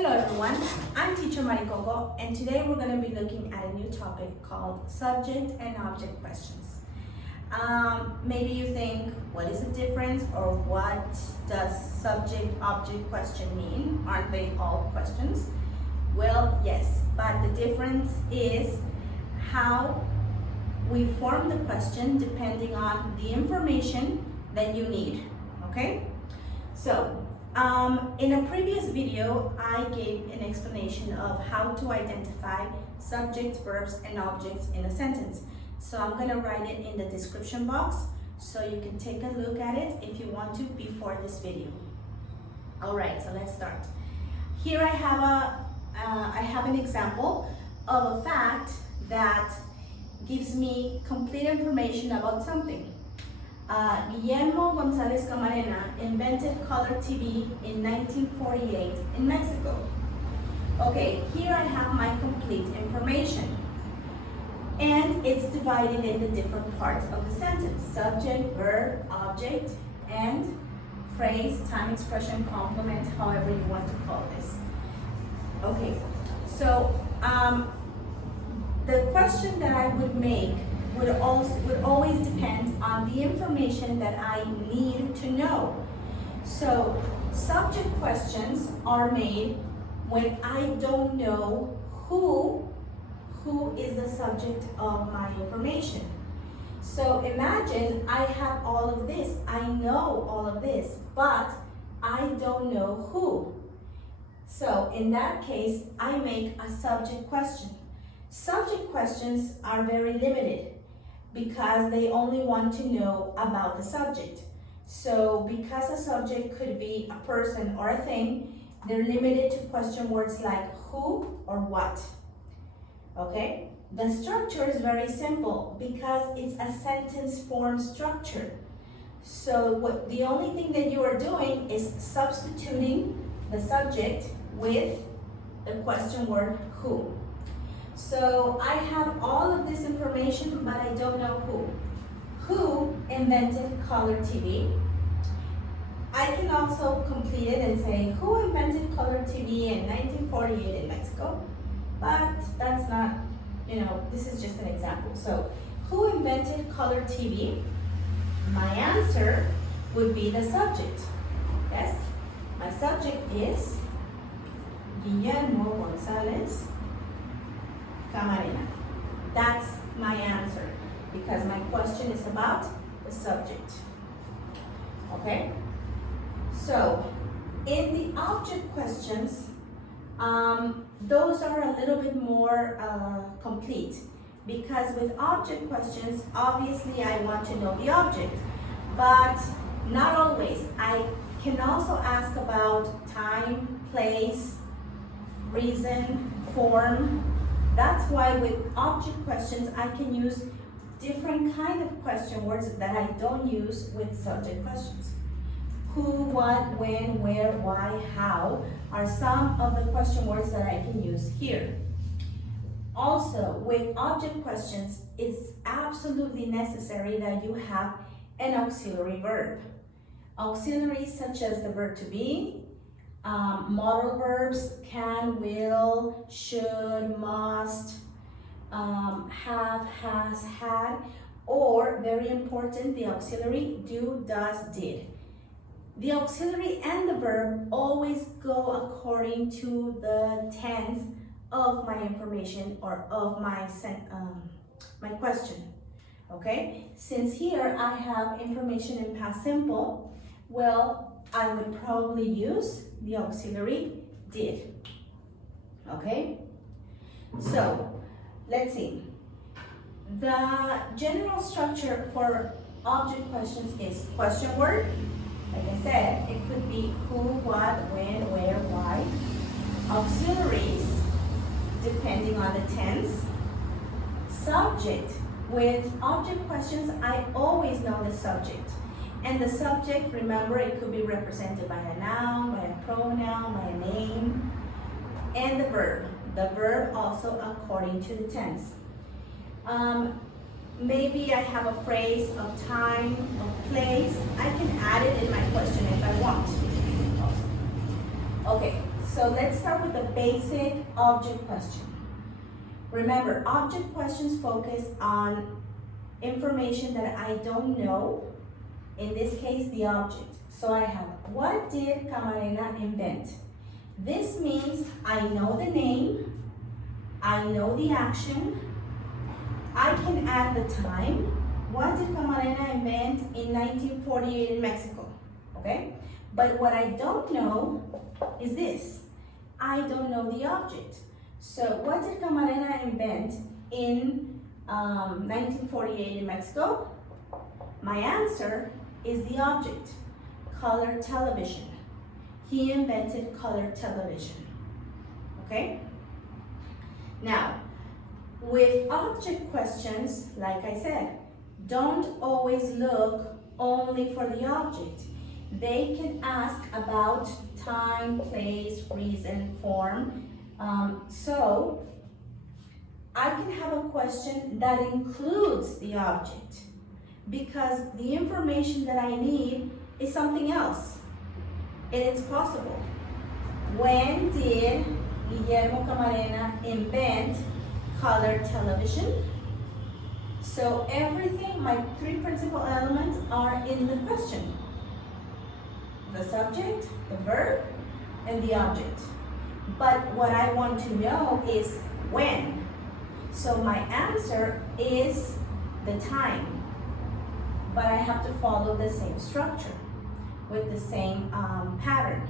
Hello everyone, I'm teacher Maricoco, and today we're going to be looking at a new topic called subject and object questions. Maybe you think, what is the difference, or what does subject-object question mean? Aren't they all questions? Well, yes, but the difference is how we form the question depending on the information that you need, okay? So, in a previous video, I gave an explanation of how to identify subjects, verbs, and objects in a sentence. So I'm going to write it in the description box so you can take a look at it if you want to before this video. Alright, so let's start. Here I have an example of a fact that gives me complete information about something. Guillermo González Camarena invented color TV in 1948 in Mexico. Okay, here I have my complete information. And it's divided into different parts of the sentence: subject, verb, object, and phrase, time, expression, complement, however you want to call this. Okay, so the question that I would make would always depend on the information that I need to know. So subject questions are made when I don't know who is the subject of my information. So imagine I have all of this, I know all of this, but I don't know who. So in that case, I make a subject question. Subject questions are very limited because they only want to know about the subject. So because a subject could be a person or a thing, they're limited to question words like who or what. Okay? The structure is very simple because it's a sentence form structure. So the only thing that you are doing is substituting the subject with the question word who. So I have all of this information, but I don't know who. Who invented color TV? I can also complete it and say, who invented color TV in 1948 in Mexico? But that's not, this is just an example. So, who invented color TV? My answer would be the subject. Yes? My subject is Guillermo González Camarena. That's my answer because my question is about the subject. Okay? So, in the object questions, those are a little bit more complete because with object questions, obviously I want to know the object, but not always. I can also ask about time, place, reason, form. That's why with object questions, I can use different kind of question words that I don't use with subject questions. Who, what, when, where, why, how are some of the question words that I can use here. Also, with object questions, it's absolutely necessary that you have an auxiliary verb. Auxiliaries such as the verb to be, modal verbs can, will, should, must, have, has, had, or very important, the auxiliary do, does, did. The auxiliary and the verb always go according to the tense of my information or of my question. Okay? Since here I have information in past simple, well, I would probably use the auxiliary did. Okay? So, let's see. The general structure for object questions is question word. Like I said, it could be who, what, when, where, why. Auxiliaries, depending on the tense. Subject. With object questions, I always know the subject. And the subject, remember, it could be represented by a noun, by a pronoun, by a name. And the verb. The verb also according to the tense. Maybe I have a phrase of time, of place. I can add it in my question if I want. Okay, So let's start with the basic object question. Remember, object questions focus on information that I don't know, in this case, the object. So I have, what did Camarena invent? This means I know the name, I know the action, I can add the time. What did Camarena invent in 1948 in Mexico? Okay? But what I don't know is this. I don't know the object. So what did Camarena invent in 1948 in Mexico? My answer is the object, color television. He invented color television. Okay? Now, with object questions, like I said, don't always look only for the object. They can ask about time, place, reason, form. So I can have a question that includes the object because the information that I need is something else. And it's possible. When did Guillermo Camarena invent color television? So everything, my three principal elements are in the question. The subject, the verb, and the object. But what I want to know is when. So my answer is the time. But I have to follow the same structure with the same pattern.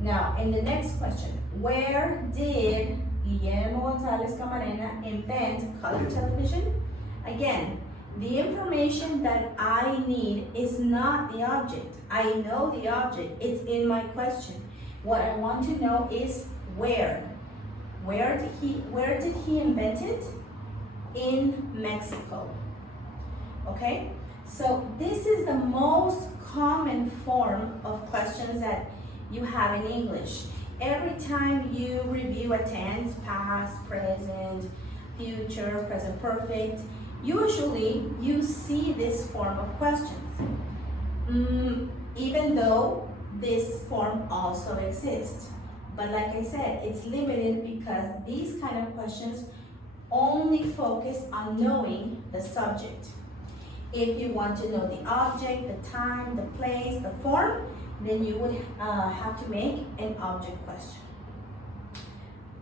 Now, in the next question, where did Guillermo González Camarena invent color television? Again, the information that I need is not the object. I know the object, it's in my question. What I want to know is where. Where did he invent it? In Mexico. Okay? So this is the most common form of questions that you have in English. Every time you review a tense, past, present, future, present perfect, usually you see this form of questions. Even though this form also exists. But like I said, it's limited because these kind of questions only focus on knowing the subject. If you want to know the object, the time, the place, the form, then you would have to make an object question.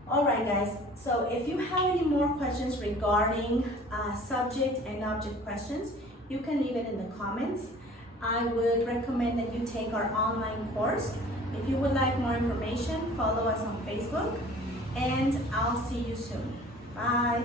All right, guys, so if you have any more questions regarding subject and object questions, you can leave it in the comments. I would recommend that you take our online course. If you would like more information, follow us on Facebook, and I'll see you soon. Bye.